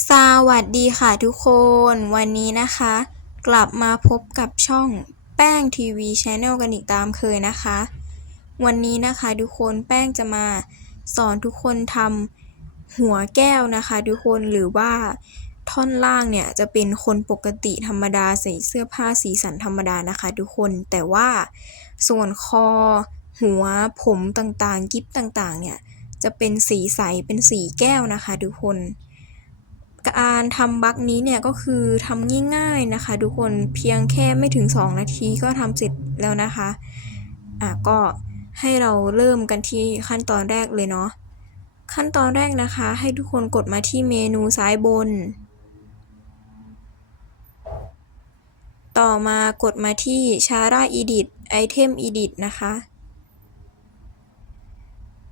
สวัสดีค่ะทุกคน วันนี้นะคะ กลับมาพบกับช่องแป้งทีวีชแนลกันอีกตามเคยนะคะ วันนี้นะคะทุกคนแป้งจะมาสอนทุกคนทำหัวแก้วนะคะ ทุกคนหรือว่าท่อนล่างเนี่ยจะเป็นคนปกติธรรมดาใส่เสื้อผ้าสีสันธรรมดานะคะ ทุกคนแต่ว่าส่วนคอ หัวผมต่างๆ กิ๊บต่างๆ เนี่ยจะเป็นสีใสเป็นสีแก้วนะคะ ทุกคน การทำบัคนี้เนี่ยก็คือทำง่ายๆนะคะ ทุกคนเพียงแค่ไม่ถึง 2 นาทีก็ทำเสร็จแล้วนะคะอะก็ให้เราเริ่มกันที่ขั้นตอนแรกเลยเนาะขั้นตอนแรกนะคะ ให้ทุกคนกดมาที่เมนูซ้ายบน ต่อมากดมาที่ Chara Edit Item Edit นะคะ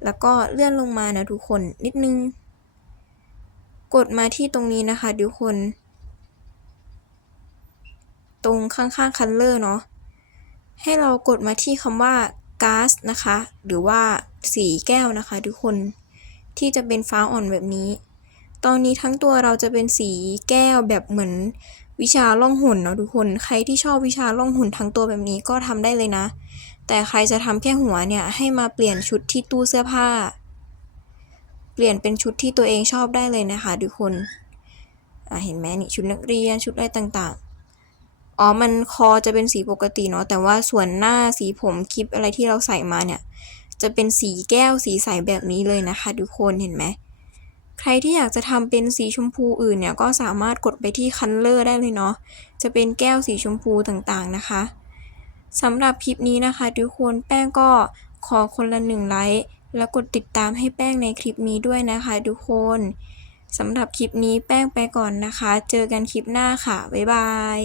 แล้วก็เลื่อนลงมานะทุกคนนิดนึง กดมาที่ตรงนี้นะคะทุกคน ตรงข้างๆ Color เนาะให้เรากดมาที่คำว่า Gas นะคะ หรือว่าสีแก้วนะคะทุกคนที่จะเป็นฟ้าอ่อนแบบนี้ ตอนนี้ทั้งตัวเราจะเป็นสีแก้วแบบเหมือนวิชาล่องหุ่นเนาะทุกคน ใครที่ชอบวิชาล่องหุ่นทั้งตัวแบบนี้ก็ทำได้เลยนะ แต่ใครจะทำแค่หัวเนี่ยให้มาเปลี่ยนชุดที่ตู้เสื้อผ้า เปลี่ยนเป็นชุดที่ตัวเองชอบได้เลยนะคะทุกคนเห็นไหมนี่ชุดนักเรียนชุดอะไรต่างๆ อ๋อ มันคอจะเป็นสีปกติเนาะแต่ว่าส่วนหน้าสีผมคลิปอะไรที่เราใส่มาเนี่ย จะเป็นสีแก้วสีใสแบบนี้เลยนะคะทุกคนเห็นไหมใครที่อยากจะทำเป็นสีชมพูอื่นเนี่ยก็สามารถกดไปที่คันเลอร์ได้เลยเนาะจะเป็นแก้วสีชมพูต่างๆนะคะสำหรับคลิปนี้นะคะทุกคนแป้งก็ขอคนละหนึ่งไลค์ แล้วกดติดตามให้แป้งในคลิปนี้ด้วยนะคะทุกคนสำหรับคลิปนี้แป้งไปก่อนนะคะ เจอกันคลิปหน้าค่ะ บ๊ายบาย